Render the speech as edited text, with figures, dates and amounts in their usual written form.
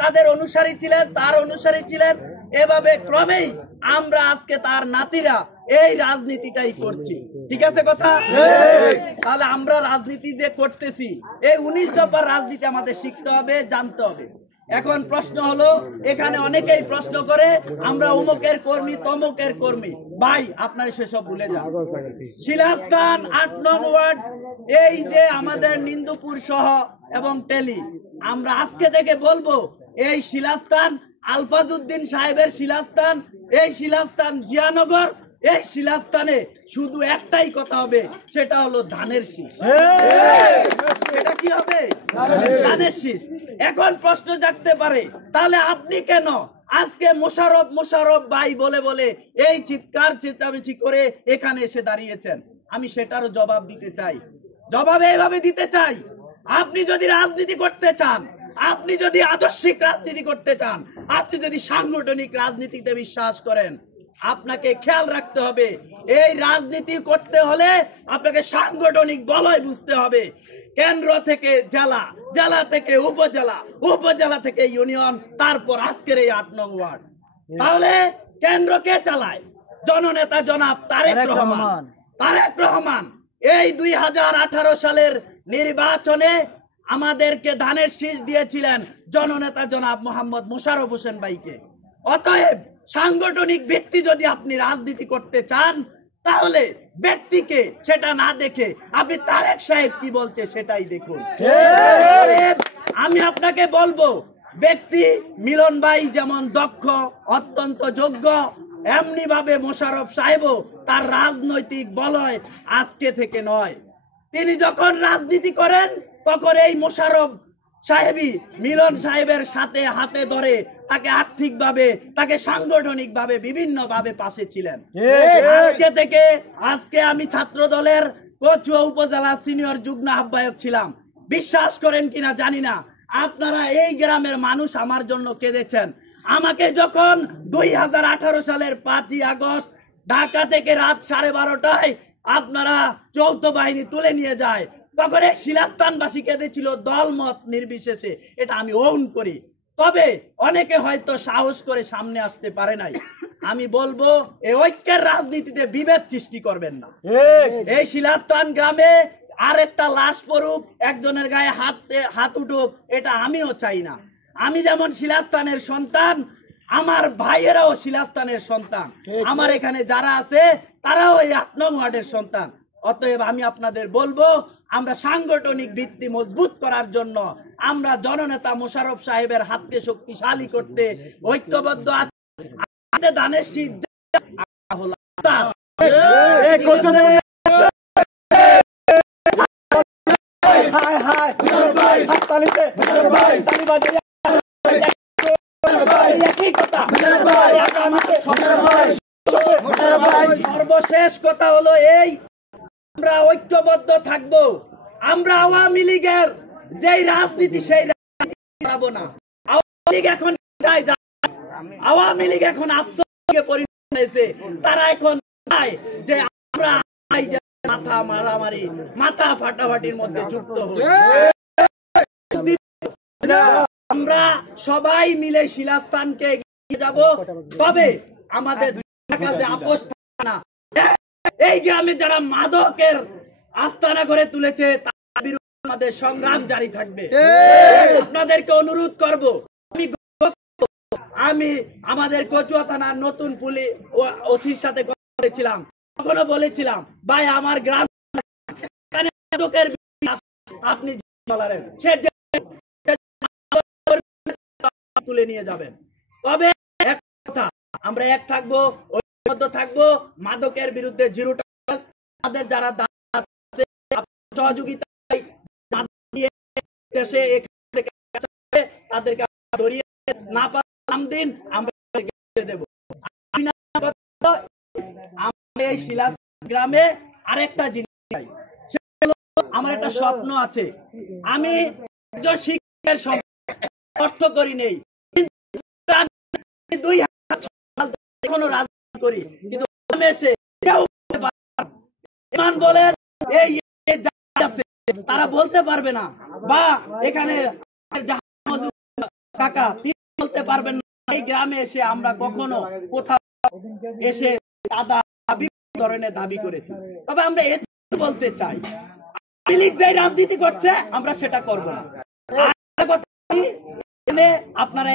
তাদের অনুসারী ছিলেন, তার অনুসারী ছিলেন, এভাবে ক্রমেই আমরা আজকে তার নাতিরা এই রাজনীতিটাই করছি। ঠিক আছে কথা? তাহলে আমরা রাজনীতি যে করতেছি, এই 19 দফার রাজনীতি আমাদের শিখতে হবে, জানতে হবে। এখন প্রশ্ন হলো, এখানে অনেকেই প্রশ্ন করে আমরা অমুকের কর্মী, তমুকের কর্মী। ভাই, আপনারা সেসব ভুলে যান। শিলাস্থান 8 নং ওয়ার্ড, এই যে আমাদের নিন্দুপুর সহ এবং টেলি, আমরা আজকে থেকে বলবো এই শিলাস্থান আলফাজউদ্দিন সাহেবের শিলাস্থান, এই শিলাস্থান জিয়ানগর, এই শিলাস্থানে শুধু একটাই কথা হবে, সেটা হলো ধানের শীষ। এটা কি হবে? ধানের শীষ। এখন প্রশ্ন জাগতে পারে, তাহলে আপনি কেন আজকে মোশাররফ ভাই বলে বলে এই চিৎকার চেঁচামেচি করে এখানে এসে দাঁড়িয়েছেন? আমি সেটারও জবাব দিতে চাই। জবাব এইভাবে দিতে চাই, আপনি যদি রাজনীতি করতে চান, আপনি যদি আদর্শিক রাজনীতি করতে চান, আপনি যদি সাংগঠনিক রাজনীতিতে বিশ্বাস করেন, আপনাকে খেয়াল রাখতে হবে, এই রাজনীতি করতে হলে আপনাকে সাংগঠনিক বলয় বুঝতে হবে। কেন্দ্র থেকে জেলা, জেলা থেকে উপজেলা, উপজেলা থেকে ইউনিয়ন, তারপর আজকের এই 8 নং ওয়ার্ড। তাহলে কেন্দ্র কে চালায়? জননেতা জনাব তারেক রহমান। তারেক রহমান এই 2018 সালের নির্বাচনে আমাদেরকে ধানের শীষ দিয়েছিলেন জননেতা জনাব মোহাম্মদ মোশাররফ হোসেন ভাইকে। অতএব সাংগঠনিক ব্যক্তি যদি আপনি রাজনীতি করতে চান, তাহলে ব্যক্তিকে সেটা না দেখে আপনি তারেক সাহেব কি বলছে সেটাই দেখুন। আমি আপনাকে বলবো, ব্যক্তি মিলন ভাই যেমন দক্ষ, অত্যন্ত যোগ্য, এমনি ভাবে মোশাররফ সাহেবও তার রাজনৈতিক বলয় আজকে থেকে নয়। তিনি যখন রাজনীতি করেন তখন এই মোশাররফ সাহেবই মিলন সাহেবের সাথে হাতে ধরে তাকে আর্থিকভাবে, তাকে সাংগঠনিকভাবে বিভিন্নভাবে পাশে ছিলেন। আজকে আমি ছাত্র দলের কচুয়া উপজেলা সিনিয়র যুগ্ম আহ্বায়ক ছিলাম। বিশ্বাস করেন কিনা জানি না, আপনারা এই গ্রামের মানুষ আমার জন্য কেঁদেছেন। আমাকে যখন 2018 সালের 5ই আগস্ট ঢাকা থেকে রাত 12:30টায় আপনারা যৌথ বাহিনী তুলে নিয়ে যায়, তখন এই শিলাস্থানবাসী কেঁদেছিল দলমত নির্বিশেষে। এটা আমি ওন করি। তবে অনেকে হয়তো সাহস করে সামনে আসতে পারে নাই। আমি বলবো, এই ঐক্যের রাজনীতিতে বিভেদ সৃষ্টি করবেন না। এই শিলাস্থান গ্রামে আরেকটা লাশ পড়ুক, একজনের গায়ে হাত উঠুক, এটা আমিও চাই না। আমি যেমন শিলাস্থানের সন্তান, আমার ভাইয়েরাও শিলাস্থানের সন্তান, আমার এখানে যারা আছে তারাও এই 8 নং ওয়ার্ডের সন্তান। অতএব আমি আপনাদের বলবো, আমরা সাংগঠনিক ভিত্তি মজবুত করার জন্য আমরা জননেতা মোশাররফ সাহেবের হাতকে শক্তিশালী করতে ঐক্যবদ্ধ আছি। ধানের শীষ সর্বশেষ কথা হলো এই, আমরা ঐক্যবদ্ধ থাকবো। আমরা আওয়ামী লীগের যেই রাজনীতি সেই রাজনীতি করব না। আওয়ামী লীগ এখন আফসোসে পরিণত হয়েছে। তারা এখন চায় যে আমরা মাথা মারামারি, মাথা ফাটাফাটির মধ্যে যুক্ত হই। আমরা সবাই মিলে শিলাস্থানকে এগিয়ে যাব। তবে আমাদের কাছে আপোষ থাকবে না। এই গ্রামে যারা মাদকের আস্তানা করে তুলেছে তার বিরুদ্ধে আমাদের সংগ্রাম জারি থাকবে। আপনাদেরকে অনুরোধ করব, আমি আমাদের কচুয়া থানার নতুন পুলিশ ওসির সাথে কথা বলেছিলাম, তখনও বলেছিলাম, ভাই আমার গ্রাম আপনি সে তুলে নিয়ে যাবেন। তবে কথা, আমরা এক থাকবো, ঐক্যবদ্ধ থাকবো, মাদকের বিরুদ্ধে জিরো টলারেন্স। তাদের যারা সহযোগিতা তাদেরকে ধরিয়ে না পারলাম দিন আমরা দেব। এই শিলাস্থান গ্রামে আরেকটা জিনিস, আমার একটা স্বপ্ন আছে। আমি একজন শিক্ষকের অর্থ করি নেই, কিন্তু 2006 সাল এখনো রাজনীতি করি, কিন্তু বলেন এই তারা বলতে পারবে না, বা এখানে কাকা তিনি বলতে পারবেন না এই গ্রামে এসে আমরা কখনো কোথাও এসে চাঁদা ধরনের দাবি করেছি। তবে আমরা এটুকু বলতে চাই, আওয়ামী লীগ যে রাজনীতি করছে আমরা সেটা করব না। আপনারা